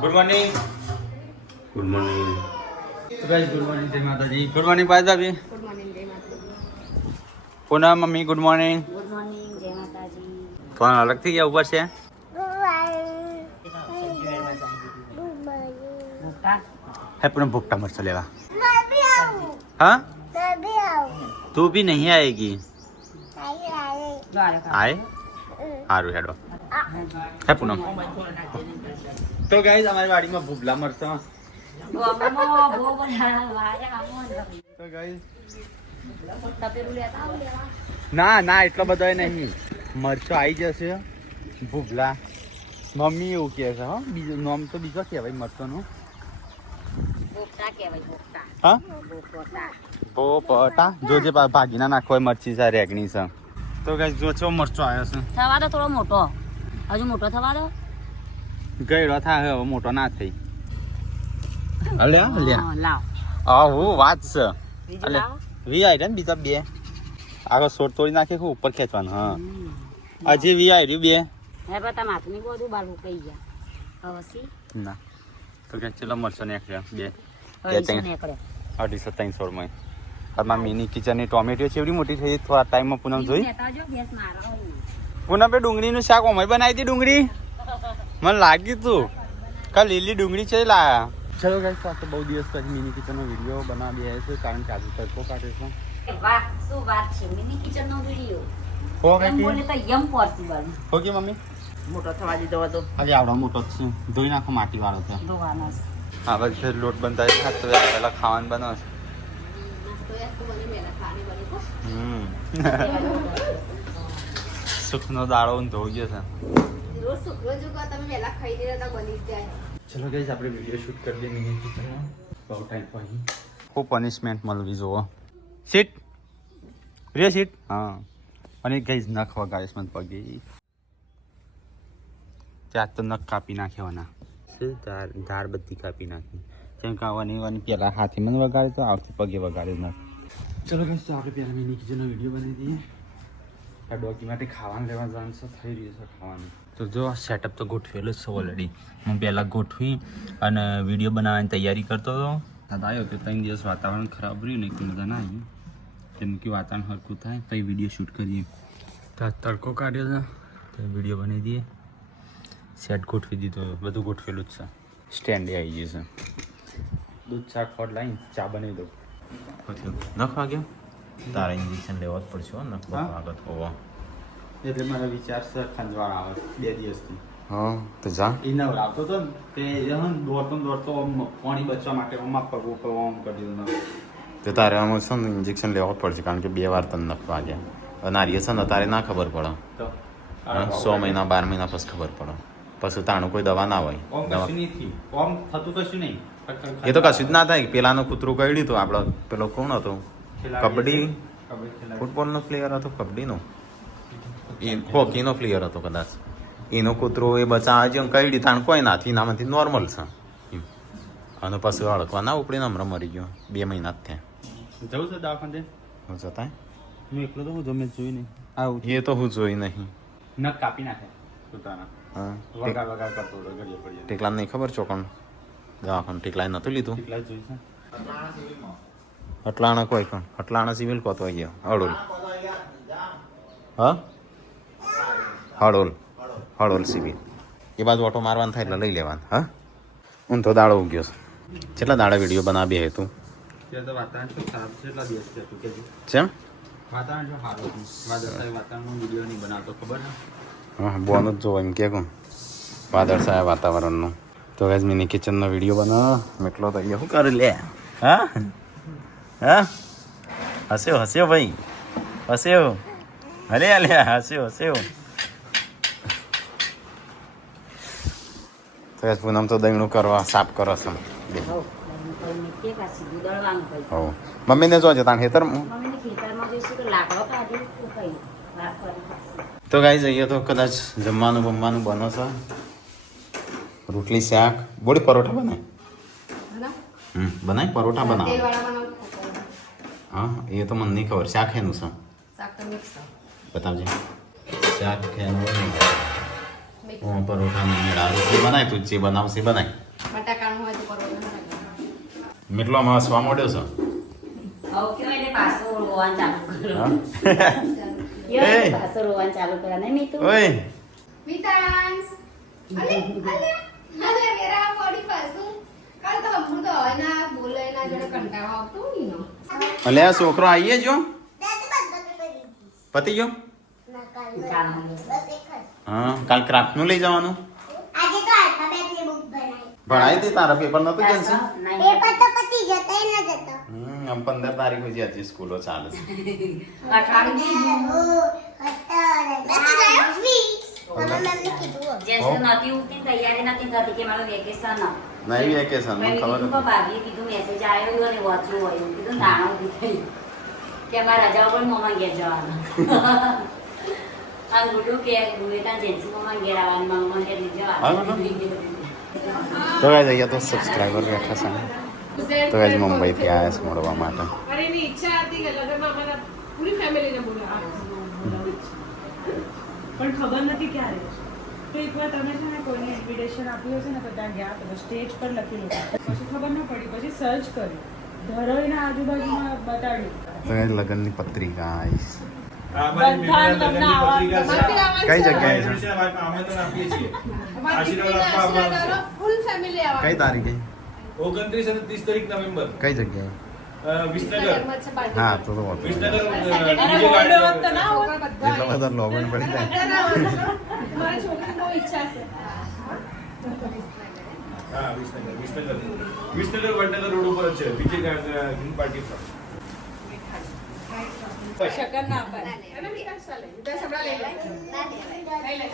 Good morning. Good morning. તો guys good morning, જય માતાજી. ગુડ મોર્નિંગ પાયલ ભાભી. ગુડ મોર્નિંગ જય Mataji. Poonam mummy good morning. Good morning જય માતાજી. ફોન અલગ થઈ ગયા ઉપર છે. है पूनम भुट्टा मरचा लेवा. हाँ तू भी नहीं आएगी. आए हारू हेडो है पूनम. तो गाइस हमारी वाड़ी में भुबला मरचा. तो गाइस ના ના એટલો બધો નહીં, મરચો આવી જશે ભૂબલા. મમ્મી એવું કહે છે. હા બીજું નામ તો બીજો કહેવાય મરચોનું. હા પોપટા જોજે ભાગી ના નાખો મરચી છે રેગણી છે. તો ગાઈસ જો છો મરચો આવ્યો છે. થવા દો થોડો મોટો, હજુ મોટો થવા દો. ગયડો થાય હવે મોટો ના થઈ. અલ્યા અલ્યા લાવ આવું વાત છે. બીજું અલે લાવ. વી આવી ને બીજા બે આગળ સોર તોડી નાખે ઉપર ખેંચવાનું. હા હજી વી આવી બે. હે બતા માથની બધું બાલુ કઈ ગયા હવસી ના તો કે ચલો મરચો નાખ્યા બે હવે નીકળે 250-300 માં. આમાં મિની કિચનની ટોમેટો ચેવડી મોટી થઈ થોડા ટાઈમમાં પૂનમ જોઈ. નેતાજો ગેસ મારો પૂનમ બે ડુંગળીનું શાક ઓમે બનાવી હતી. ડુંગળી મને લાગી તું કા લીલી ડુંગળી છે લાયા. ચલો ગાઈસ આ તો બહુ દિવસ પછી મિની કિચનનો વિડીયો બનાવી રહ્યા છે કારણ કે આજે તડકો કાઢે છે. વાહ શું વાત છે, મિની કિચન નો વિડિયો હો એમ બોલે તો યમ પોસિબલ. ઓકે મમ્મી મોટો થવા દીધો હતો આજે આવડો મોટો જ છે. ધોઈ નાખો માટી વાળો છે. ધોવાનો હા બસ લોટ બંધાય છે તો પહેલા ખાવાનું બનાવશે. સુખનો દાડો ધોઈ ગયો છે. ચલો ગાઈસ આપણે વિડીયો શૂટ કરી દઈએ મિની કિચનમાં. બહુ ટાઈમ પછી ખૂબ પનિશમેન્ટ મળવી જોવો. સીટ રે સીટ. હા અને ગાઈસ નખ વગાડીશ મને પગે. ત્યાં તો નખ કાપી નાખ્યાવાના છે. ધાર બધી કાપી નાખી જેમ કે આવવાની પહેલાં હાથે મને વગાડે તો આવતી પગે વગાડે નખ. ચલો ગાઈસ તો આપણે પહેલાં મિની કિચનનો વિડીયો બનાવી દઈએ. આ ડોકી માટે ખાવાનું લેવા જવાનું છે. થઈ રહ્યું છે ખાવાનું. તો જો આ સેટઅપ તો ગોઠવેલું જ છે ઓલરેડી. હું પહેલાં ગોઠવી અને વિડીયો બનાવવાની તૈયારી કરતો હતો. દાદા આવ્યો કે 3 દિવસ વાતાવરણ ખરાબ રહ્યું ને કે મજા ના આવી. તેમ કે વાતાવરણ હરખું થાય તો વિડીયો શૂટ કરીએ. તો આ તડકો કાઢ્યો છે તો વિડીયો બનાવી દઈએ. સેટ ગોઠવી દીધો, બધું ગોઠવેલું જ છે. સ્ટેન્ડે આવી ગયું છે. દૂધ શાક ફળ લાવીને ચા બનાવી દઉં. નખ વાગ્યો તારા ઇન્જેક્શન લેવા જ પડશે. નખ આગળ હોવા એટલે મારો વિચાર છે ખંજવાળ આવે 2 દિવસથી. હા તો જા એ નવરાવતો હતો ને તે દોડતો પાણી બચવા માટે પગવું આમ કરી દીધું. તો તારે આમાં છે ને ઇન્જેક્શન લેવા પડશે કારણ કે 2 વાર તને નખ વાગ્યા. નારીએ છે ને તારે ના ખબર પડે. 6 મહિના 12 મહિના પછી ખબર પડે. પછી તાણું કોઈ દવા ના હોય. થતું કશું નહીં. એ તો કશું જ ના થાય. પેલાનું કૂતરું કઈ હતું આપણો પેલો કોણ હતો કબડ્ડી ફૂટબોલનો પ્લેયર હતો કબડ્ડીનો એ હોકીનો પ્લેયર હતો કદાચ. એનો કૂતરો એ બચાવે છે કઈ તાણ કોઈ નાથી એનામાંથી નોર્મલ છે. અને પછી અડકવા ના ઉપડીને હમણાં મરી ગયો. 2 મહિના જ થયા. જવું છે દવાખાને હું જતા હું એકલો તો હું જમે જોઈ નહીં. આવું એ તો હું જોઈ નહીં. નખ કાપી નાખે કૂતરાના. હા વગાડ કરતો હતો ઘડીએ પડીએ. ટેકલા નહીં ખબર ચોકણ દવાખાને ટેકલા નહોતું લીધું. ટેકલા જોઈ છે અટલાણા કોઈ પણ અટલાણા સિવિલ કોતો ગયો હળોલ. હા હળોલ સિવિલ એ બાજુ ઓટો મારવાનું થાય એટલે લઈ લેવાનું. હા હું તો દાડો ઉગ્યો છે. કેટલા દાડા વિડીયો બનાવી હે તું? વાતાવરણ ખરાબ છે એટલા દિવસ કેમ વાતાવરણ જો સારું હતું. વાતાવરણમાં વિડીયો નહીં બનાવતો ખબર ને. હા બોન જ જોવો એમ કે કોણ વાદળછાયા વાતાવરણનું. તો ગાઈસ મિની કિચનનો વિડીયો બનાવો એટલો તો અહીંયા શું કરે લે. હા હા હસ્યો ભાઈ હસ્યો. અરે અલ્યા હસ્યો. તો ગાઈસ પૂનમ તો દહીંનું કરવા સાફ કરો છો. મમ્મીને જોજે તાણ ખેતર. તો ગાઈસ અહીંયા તો કદાચ જમવાનું બનો છે. રોટલી શાક બોડી પરોઠા બનાય. બનાય પરોઠા બનાવ. હા એ તો મને નહીં ખબર. શાક એનું છે બતાવજે. શાક એનું પરોઠા મેળા રોટલી બનાય તું જે બનાવશે બનાય બટાકાનું હોય તો પરોઠા મીઠલો માં હસવા માંડ્યો છે હવે કેવાય એટલે પાછો રોવાનું ચાલુ કરો હા? કેવાય પાછો રોવાનું ચાલુ કર્યા નહીં મીતુ ઓય મિતાંશ અલે મેરા બોડી પાસું કાલ તો હમું તો એના બોલે એના જોડે કંટાળો આવતો ની નો અલે આ છોકરો આવીએ જો પતી ગયો હા કાલ ક્રાફ્ટ નું લઈ જવાનું ભણાઈ દે તારા પેપર નતું કેન્સલ આમ 15 તારીખ સુધી હજી સ્કૂલો ચાલે છે નથી ઉઠી તૈયારી નથી થતી કે મારું વેકેશન નહીં વેકેશન મને ખબર હતી. ભાભીએ કીધું મેસેજ આવ્યો હોય અને વાંચ્યું હોય એવું કીધું નાણા ઊભી થઈ કે અમારા રજાઓ પણ મોમાં ઘેર જવાના આ ગુડું કે ગુડેટા જેન્સી મોમાં ઘેર આવવાની મામા ઘેર નહીં હા, જવાનું તો ગાઈસ અહીંયા તો સબસ્ક્રાઇબર બેઠા છે તો ગાઈસ મુંબઈ થી આવ્યા છે મળવા માટે અરે એની ઈચ્છા હતી કે લગનમાં અમારા પૂરી ફેમિલીને બોલાવવા પણ ખબર નથી ક્યારે તો એકવાર તમે છે ને કોઈને ઇન્વિટેશન આપ્યું હશે ને તો ત્યાં ગયા તો સ્ટેજ પર લખેલું પછી ખબર ન પડી પછી સર્ચ કર્યું ધરોઈના આજુબાજુમાં બતાડ્યું તો ગાઈસ લગ્નની પત્રિકા આવીશ બધાને તમને આવવાનું કઈ જગ્યાએ છે ફૂલ ફેમિલી આવવા કઈ તારીખે 29 અને 30 તારીખ નવેમ્બર કઈ જગ્યાએ વિસનગર હા તો વાંધો વિસનગર નહીં. અને બોર્ડર હોત તો ના હોત. એટલા બધા લોગન પડી જાય મારી છોકરીની બહુ ઈચ્છા છે હા વિસનગર વડનગર રોડ ઉપર જ છે બીજે ગ્રીન પાર્ટી પર શકર ના અપાય. અને વિકાસ ચાલે વિકાસ હમણાં લઈ લે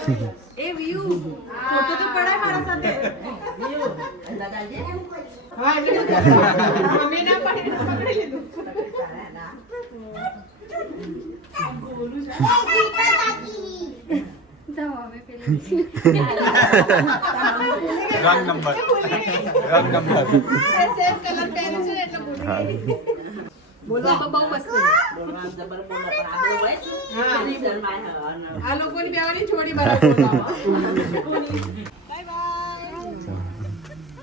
એ વ્યૂ ફોટો તો પડાય મારા સાથે હા એટલે મમ્મી ના પડી પકડી લીધું રંગ નંબર સેમ કલર પહેરે છે એટલે ભૂલી ગઈ બોલવામાં બહુ મસ્ત આ લોકોની બેવાની છોડી બરાબર bye bye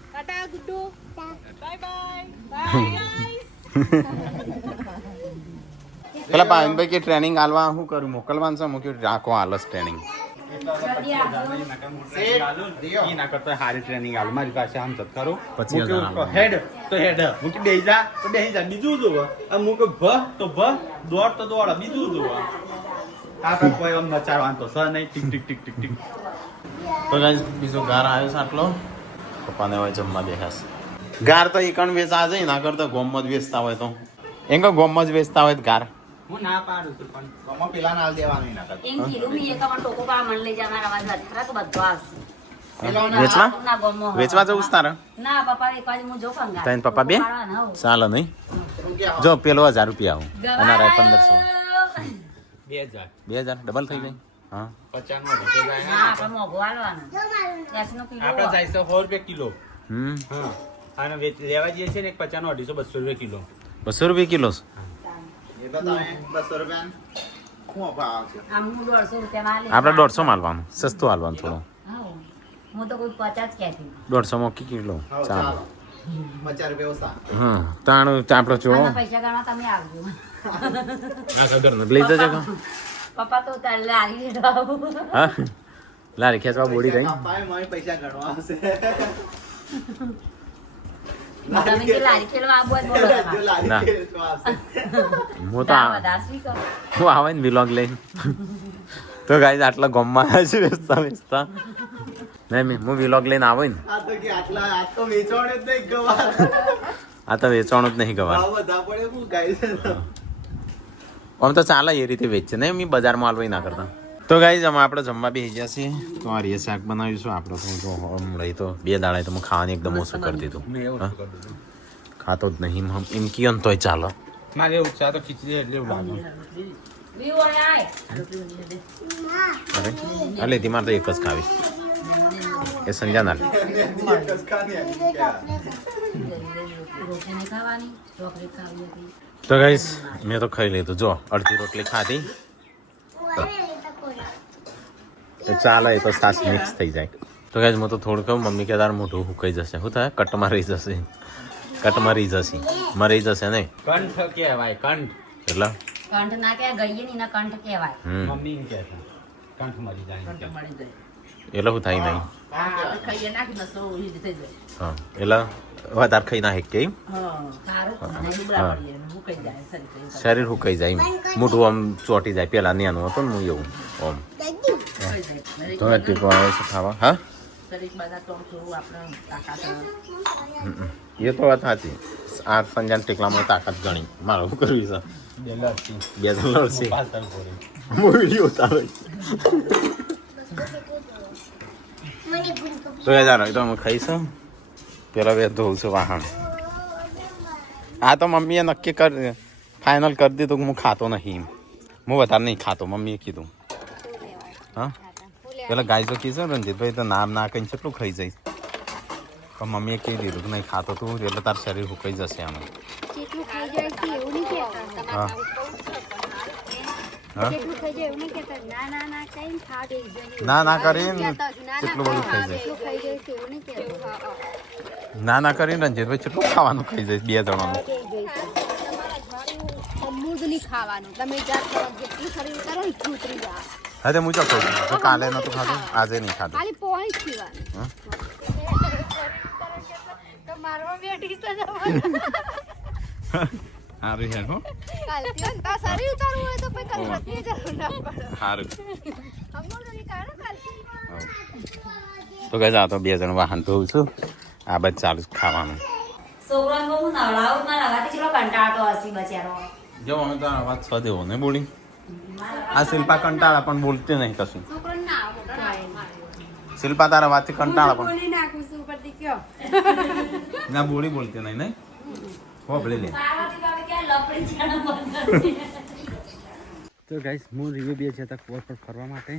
Tata Guddu bye bye bye પેલા પાવિનભાઈ કે ટ્રેનિંગ આલવા શું કરું મોકલવાનું છે મૂક્યું રાખો આલસ ટ્રેનિંગ ના કરતો હારી ટ્રેનિંગ આલ મારી પાસે આમ જત કરો પછી હેડ તો હેડ મૂકી બેહી જા તો બેહી જા બીજું જોવો આ મૂક ભ તો ભ દોડ તો દોડ બીજું જોવો આપણે કોઈ આમ નચારવાનું તો સર નહીં tick tick tick tick tick તો ગાઈસ બીજો ગાર આવ્યો છે આટલો પપ્પાને હોય જમવા બેહાસ ગાર તો ઈકણ વેચા જાય ના કરતો ગોમમાં જ વેચતા હોય તો એમ કે ગોમમાં જ વેચતા હોય તો ગાર હું ના પાડું છું પણ ગોમમાં પેલા નાલ દેવાનું ના કરતો એમ કીધું મેં એક અમાર ટોકો પા મન લઈ જવાના અવાજ અથરા તો બધો આવશે વેચવા ના ગમો વેચવા જવું છે તારે ના પપ્પા એક વાર હું જો કંગા તાઈન પપ્પા બે ચાલો નહીં જો પેલો 1000 રૂપિયા આવું અને આ 1500 2000 ડબલ થઈ જાય હા 95 ના આપણે મોઘો આલવાનું એસનો કિલો આપણે જાય છે 100 રૂપિયા કિલો હમ હા અને લેવા જઈએ છે ને 50 નો 250 રૂપિયા કિલો 200 રૂપિયા કિલો છે એ તો તમે 200 રૂપિયા શું ભાવ છે આમ હું 150 રૂપિયા માં આપણે 150 માલવાનું સસ્તું હાલવાનું થોડું હું તો કોઈ 50 કહેતી 150 માં કિલો ચાલો 50 રૂપિયા ઓછા હા તાણું આપણો જો આના પૈસા ગણવા તમે આવજો ના ખબર ન લઈ જજો પપ્પા તો તાર લારી લેવા આવું હા લારી ખેંચવા બોડી રહી પાપાએ મને પૈસા ગણવા આવશે તમે કે લારી ખેલવા આવો જ બોલો જો તમારે. લારી ના. ખેંચવા આવશે હું તો વધારે શું કરો? હું આવે ને વિલોગ લઈને તો ગાઈસ આટલા ગોમમાં આવ્યા છે વેચતા નહીં હું વિલોગ લઈને આવું ને આ તો કે આટલા આ તો વેચવાણ જ નહીં ગવાર આ તો વેચવાનું જ નહીં ગવાર ભાવ બધા પડે હું ગાઈ છે આમ તો ચાલે એ રીતે વેચશે નહીં મેં બજારમાં હાલવાય ના કરતા તો ગાઈઝ અમે આપણે જમવા બેસી ગયા છીએ તો આ રીએ શાક બનાવીશું આપણે તો જો હમણાં તો 2 દાડા તો મેં ખાવાની એકદમ ઓછું કરી દીધું હા? ખાતો જ નહીં એમ કયો ને તોય ચાલો મારે એવું ચા તો ખીચડી એટલે એવું લાગે બીજું વળી આય. અરે એટલે મારે તો એક જ ખાવી એ સંજાના રોટલી નહીં ખાવાની ચોકલેટ ખાવી હતી તો ગાઈઝ મેં તો ખાઈ લીધું જો અડધી રોટલી ખાધી ચાલે એ તો સાસ મિક્સ થઈ જાય. તો ગાઈસ હું તો થોડું કહું, મમ્મી કે તાર મોઢું હુકાઈ જશે. શું થાય? કટમાં રહી જશે. કટમાં રહી જશે, મરી જશે નહીં. કંઠ કહેવાય કંઠ. એટલે કંઠ ના કહેવાય, ગઈએ ની ના કંઠ કહેવાય. મમ્મી એમ કહેતા કંઠ મરી જાય. એટલે શું થાય નહીં? હા એટલે વધારે ખાઈ ના કે શરીર હુકાઈ જાય, મોઢું આમ ચોટી જાય. પેલા નાનું હતું ને હું એવું આમ તો ટીપવા આવે છે ખાવા. હા એ તો વાત સાચી. આ સંજાન ટીકલામાં તાકાત ગણી. મારે શું કરવી છે? બે લડશે. વિડીયો ઉતારો તો એ જાણો તો અમે ખાઈશું. પેલા બે ધોઉં છું વાહણ. આ તો મમ્મીએ નક્કી કરી ફાઇનલ કરી દીધું કે હું ખાતો નહીં. હું વધારે નહીં ખાતો, મમ્મીએ કીધું. હા પેલા ગાય તો કીધું રણજીતભાઈ તો નામ ના કહીને કેટલું ખાઈ જઈશ. પણ મમ્મીએ કહી દીધું કે નહીં ખાતો તું, એટલે તાર શરીર હુકાઈ જશે આમાં. હા ના ના કરીને કેટલું બધું ખાઈ જાય. ના ના કરીને રંજીતભાઈ કેટલું ખાવાનું ખાઈ જાય 2 જણાનું. હા હું ચોખ્ખો છું. તો કાલે નતું ખાધું, આજે નહીં ખાધું. સારું યાર હો. સારું તો કહે આ તો 2 જણ વાહન ધોઉં છું. આ બધું ચાલુ ખાવાનું. છોકરાને હું નવડાવું ના લગાતી ચલો કંટાળતો હસી બચારો. જો અમે તો અવાજ છ દેવો ને બોલી. આ શિલ્પા કંટાળા પણ બોલતી નહીં કશું. શિલ્પા તારા વાતથી કંટાળા પણ ના બોલી બોલતી નહીં. નહીં હોબળી લે. તો ગાઈસ હું રિવ્યુ 2 જતા કુવા પર ફરવા માટે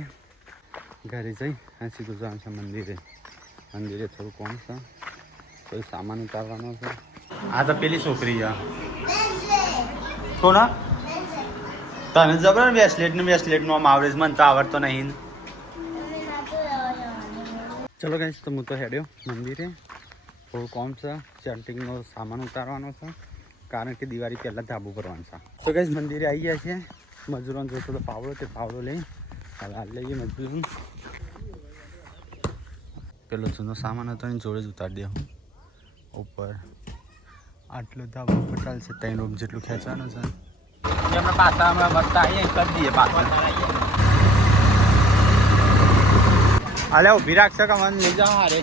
ઘરે જઈ અને સીધું જવાનું છે મંદિરે. મંદિરે થોડું કોમ છે, કોઈ સામાન ઉતારવાનો છે. આ તો પેલી છોકરી છે કોના તને જબર વેસ્લેટનું આમ આવડે મને તો આવડતો નહીં. ચલો ગાઈસ તો હું તો હેડ્યો મંદિરે. થોડું કોમ છે, સેન્ટિંગનો સામાન ઉતારવાનો છે, કારણ કે દિવાળી પહેલાં ધાબુ કરવાનું છે. તો ગાઈસ મંદિરે આવી ગયા છે. મજૂરોને જોતો તો પાવડો, તે પાવડો લઈ હાલ લઈએ મજૂર. પેલો જૂનો સામાન હતો એની જોડે જ ઉતારી દે ઉપર. આટલો ધાબો ઉપર ચાલશે 3 રૂમ જેટલું ખેંચવાનું છે. એમને પાછા હમણાં વધતા આવીએ કરી દઈએ પાછા. અલે ઊભી રાખશે કે મને લઈ જાઓ હારે.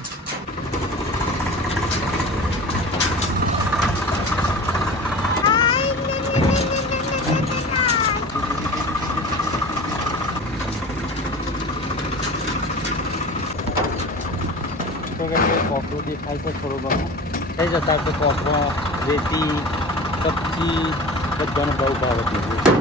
કોકરો દેખાય છે થોડો ઘણો. થઈ જતા છે કોકરો, રેતી, સબ્જી બધાનો બહુ ભાવ વધી ગયો છે.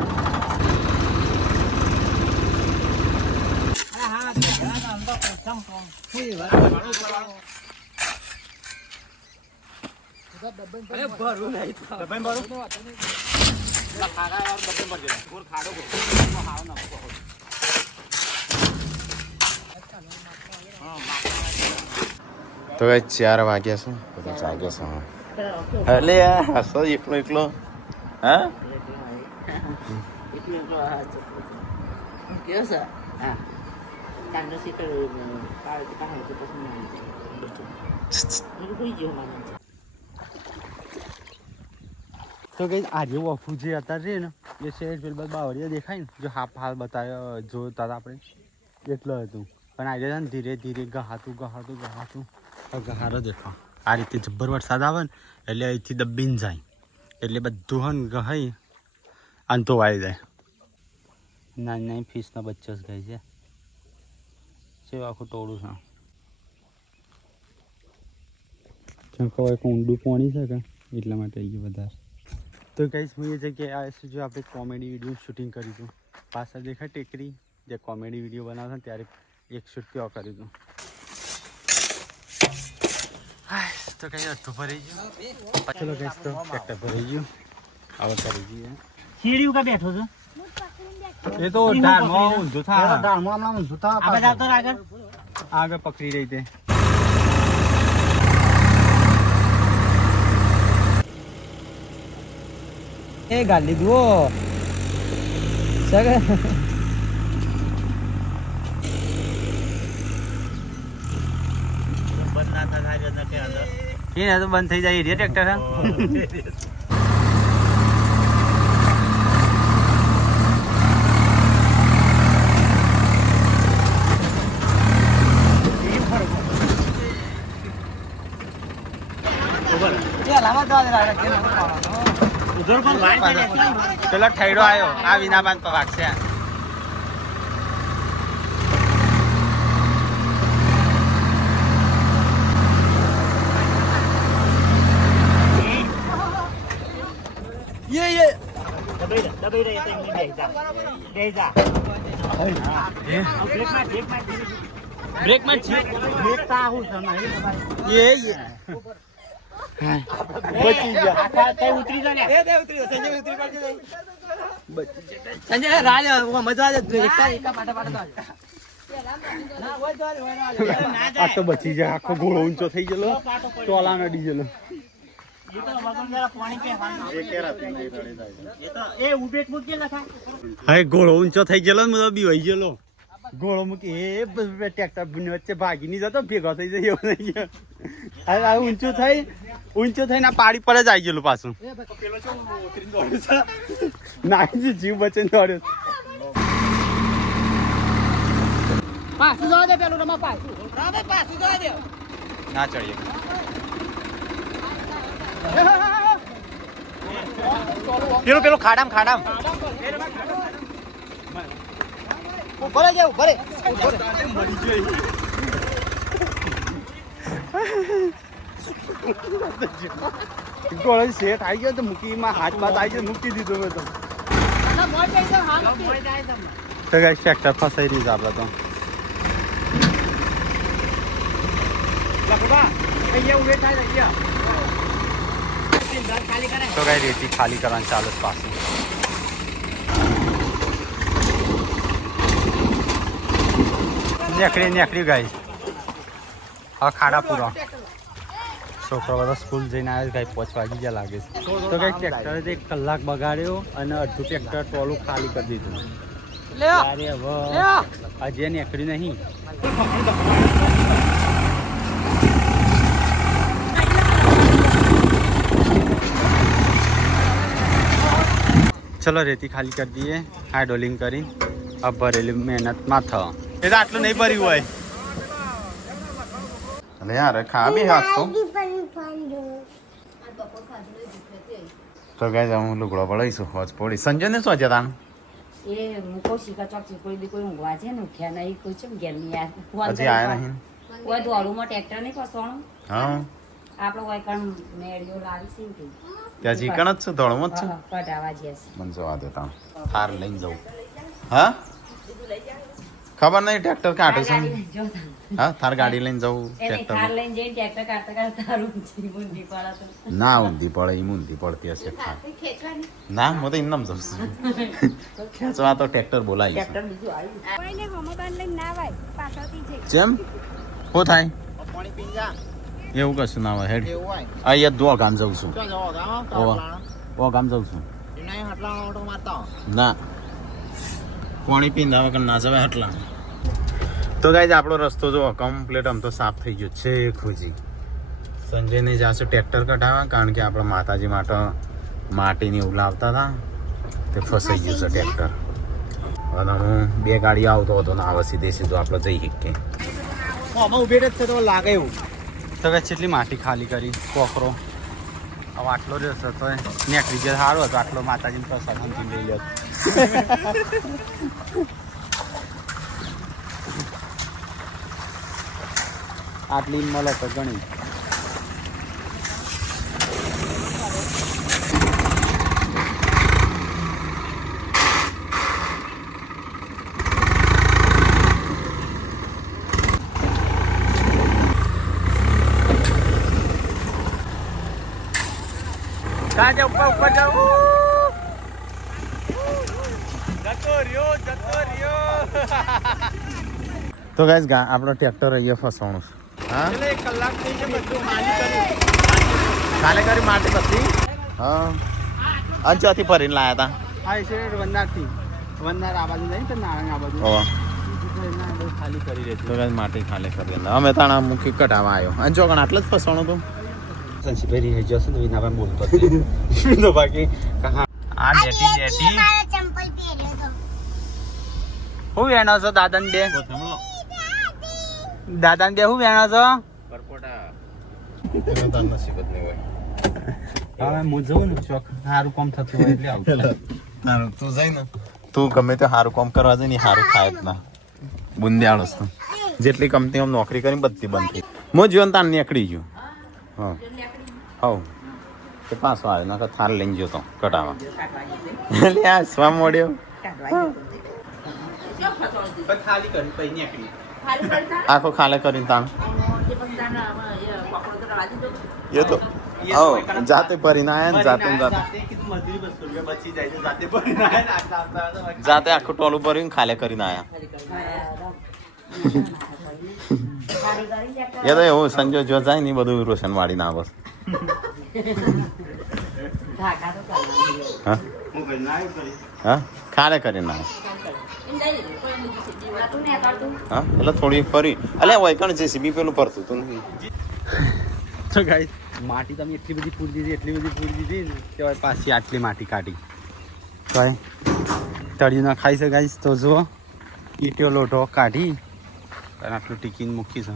તો 4 વાગ્યા છે, બધા જાગ્યા છે. એટલે હસો એકલો હા તો કઈ આજે વફુ જે હતા છે ને એ શહેર પેલ બાવળિયા દેખાય ને જો હાલ બતાવ્યો જોતા હતા આપણે એટલું હતું. પણ આજે છે ને ધીરે ધીરે ગહાતું ગહારો દેખો. આ રીતે જબ્બર વરસાદ આવે ને એટલે અહીંથી દબીને જાય એટલે બધું હન ગહાઈ અને તો વાળી જાય. નાની ફિશના બચ્ચા જ ગઈ છે આખું ટોળું છે. કેમ કહે ઊંડું પાણી છે કે એટલા માટે આવી ગયું વધારે. તો ગાઈસ હું એ જગ્યાએ આવીશું જો આપણે કોમેડી વિડીયો શૂટિંગ કરીશું. પાછળ દેખાય ટેકરી જે કોમેડી વિડીયો બનાવતા ત્યારે એક શૂટ ત્યાં કરીશું. તો કઈ અડધું ભરાઈ ગયું. ચલો ગાઈસ તો ટ્રેક્ટર ભરાઈ ગયું. આવો કરી જઈએ. સીડી ઉપર બેઠો છો એ તો ઢાળમાં ઊંધું થાય ઢાળમાં હમણાં ઊંધું થાય આગળ આવતો આગળ પકડી રહી તે એ ગાડી દુઓ સગે બંધ ના થાય એને તો બંધ થઈ જાય રે ટ્રેક્ટર પેલો ઠેડો આવ્યો આ વિનાબાન પર વાગશે બ્રેક માં બચી ગયા ઉતરી જાય સંજય રાજ મજા આ તો બચી જાય આખો ઘોડો ઊંચો થઈ ગયેલો ટોલા નડી ગયેલો હા ઘોડો ઊંચો થઈ ગયેલો ને બી વહી ગયેલો ઘોડો મૂકી એ ટ્રેક્ટર વચ્ચે ભાગી નહીં જતો ભેગો થઈ જાય એવું નહીં ગયો હવે ઊંચું થઈને પાડી પર જ આવી ગયેલું પાછું નાખી જીવ બચે દોડ્યો પાછું જવા દે પેલું રમા પાછું જવા દે ના ચડીએ પેલું ખાડામ ભરે જાવ ભરે ગોળો શેઠ આવી ગયો તો મૂકીમાં હાથ બાત આવી ગયો મૂકી દીધો મેં તો ટ્રેક્ટર ફસાઈ રહ્યું છે આપડે તો કઈ રેતી ખાલી કરવાનું ચાલુ જ પાછું નેકડી ગાય હવે ખાડા પૂરો છોકરો બધા સ્કૂલ જઈને આવે ગાય 5 વાગી ગયા લાગે છે તો કઈ ટ્રેક્ટરે 1 કલાક બગાડ્યો અને અડધું ટ્રેક્ટર ટોલું ખાલી કરી દીધું અરે હવે હજી નેકડી નહીં ચલો રેતી ખાલી કરી દઈએ હાઇડ્રોલિંગ કરી अब भरेली मेहनत માં था એ તો આટલું નહીં ભર્યું હોય અલે યાર ખા બી હાથ તો ગાય હું લુગડો પડાઈશું હોજ પડી સંજય ને શું જતા એ મુકો શીખા ચોકસી કોઈ દી કોઈ ઊંઘવા છે ને ઉઠ્યા નહીં કોઈ છે ઘેર ની યાર હજી આયા નહીં કોઈ દોડુમાં ટ્રેક્ટર નહીં ફસવાનું હા આપણો કોઈ કણ મેળ્યો લાવી છે ત્યાં જીકણ જ છું ધોળમાં જ છું કઢાવા જશે મને જવા દેતા થાર લઈને જવું હા ખબર નહીં ટ્રેક્ટર કાઢે છે હા થાર ગાડી લઈને જવું ટ્રેક્ટર લઈને જઈને ટ્રેક્ટર કાઢતા કાઢતા ઊંધી ઊંધી પડે ના ઊંધી પડે એમ ઊંધી પડતી હશે થાર ના હું તો એમ જઉં છું ખેંચવા તો ટ્રેક્ટર બોલાવી છે જેમ શું થાય એવું કશું ના હોય હેડ અહીંયા દો ગામ જઉં છું ઓ ગામ જઉં છું ના પાણી પીને વગર ના જવાય હટલા તો ગાઈઝ આપણો રસ્તો જો કમ્પ્લીટ આમ તો સાફ થઈ ગયો છે ખુજી સંજયને જાશું ટ્રેક્ટર કઢાવવા કારણ કે આપણે માતાજી માટે માટીને એવું લાવતા હતા તે ફસાઈ ગયું છે ટ્રેક્ટર અને હું 2 ગાડી આવતો હતો ને આવે સીધે સીધું આપણે જઈ શકીએ ઉભેટ જ છે તો લાગે એવું તો કે કેટલી માટી ખાલી કરી કોકરો હવે આટલો રહ્યો તો નેકરી જે સારો હતો આટલો માતાજીને પ્રસાદ સમજી લઈ લો આટલી મળે તો ઘણી ऊपर जाओ તો ગાઈસ આપણો ટ્રેક્ટર અહીંયા ફસવાનું છે હા કલાક થઈ છે બધું માલી કર્યું કાલે કરી માટી બધી હા અંચોથી ભરીને લાયા હા એ છે વનનારથી વનનાર આ બાજુ નહીં તો નારાયણ આ બાજુ હતા ખાલી કરી દે તો ગાઈસ માટી ખાલી કરી દીધા અમે તાણા મૂકી કઢાવા આવ્યો અંચો કણ આટલે જ ફસવાનું હતું સંસીભાઈ રહી જશે તો એના પર બોલતો તો બાકી આ ડેટી હું વેણો છો દાદાને બે દાદાને બે હું વેણો છો હવે હું જઉં ને ચોક સારું કામ થતું હોય એટલે આવું તું જાય ને તું ગમે તે સારું કામ કરવા જાય ને સારું ખાય જ ના બુંદિયાળો તું જેટલી કંપનીઓ નોકરી કરી બધી બંધ થઈ હું જીવન તાર નીકળી ગયો હા હવ તે પાછો આવ્યો નકર થાર લઈને ગયો તો કટાવા એટલે આ સ્વા મોડ્યો ખાલી કરી પછી નીકળી આખો ખાલે કરીને તાણ એ તો હવ જાતે ભરીને આયા ને જાતે ને જાતે કીધું મજૂરી 200 રૂપિયા બચી જાય છે જાતે ભરીને આયા ને આટલા જાતે આખું ટોલું ભરીને ખાલે કરીને આયા એ તો એવું સંજો જો જાય ને બધું રોશન વાળી ના બસ હા હા ખાલે કરીને આયા હા એટલે થોડી ફરી અલે વૈકણ જેસીબી પેલું ફરતું તું નહીં તો ગાઈસ માટી તમે એટલી બધી પૂરી દીધી ને કે પાછી આટલી માટી કાઢી કઈ તળિયું ના ખાઈ છે ગાઈસ તો જુઓ ઈટો લોટો કાઢી અને આટલું ટીકીને મૂકી છે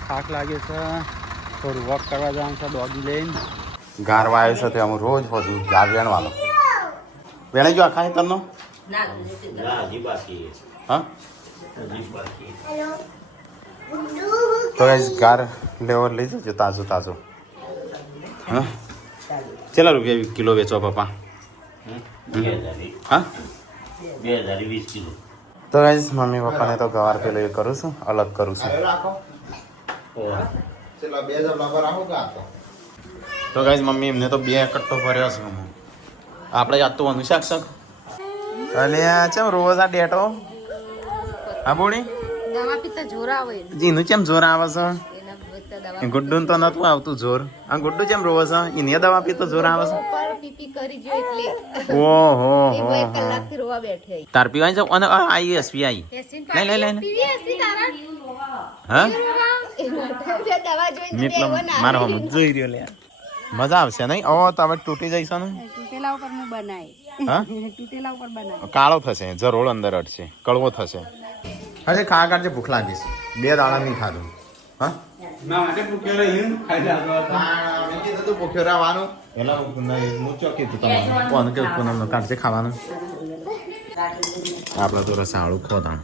થાક લાગે છે થોડું વોક કરવા જવાનું છે ડોગી લઈને ગાર વાયો છે તે હું રોજ હોજું ગાર વેણવાનો વેણે જો આખા તરનો હા તો ગાઈસ ગાર લેવર લઈ જજો તાજો હા કેટલા રૂપિયા કિલો વેચો પપ્પા હા 2020 કિલો. તો ગાઈસ મમ્મી પપ્પાને તો ગવાર પેલો એ કરું છું અલગ કરું છું તો ગાઈસ મમ્મી એમને તો 2 કટ્ટો ભર્યો છે આપણે જાત તો અનુશાક શક અલ્યા ચમ રોજ આ ડેટો હા બોડી દવા પીતા જોર આવે જીનું ચમ જોર આવે છે એના દવા ગુડ્ડું તો નતું આવતું જોર આ ગુડ્ડુ ચમ રોવે છે એને દવા પીતો જોર આવે છે પર પીપી કરી જો એટલે ઓહો એ હો 1 કલાકથી રોવા બેઠે તાર પીવાની છે અને આઈ એસપીઆઈ લઈ લઈ પીવી હસી તારા હા એ દવા જોઈને મીટલો મારો હમ જોઈ રહ્યો લે મજા આવશે નહીં ઓ તમે તૂટી જઈશ ને તૂટેલા ઉપર મે બનાય હા તૂટેલા ઉપર બનાય કાળો થશે જરોળ અંદર અડશે કડવો થશે અરે ખા કાઢજે ભૂખ લાગીશ 2 દાડા નહીં ખાધું હા ના માટે ભૂખ્યો રહીને ખાઈ જાતો મેં કીધું તું ભૂખ્યો રહેવાનું એલા હું ચોકી તું તમને કોણ કે કોણ કાઢજે ખાવાનું આપણે તો રસાળું ખોદાણ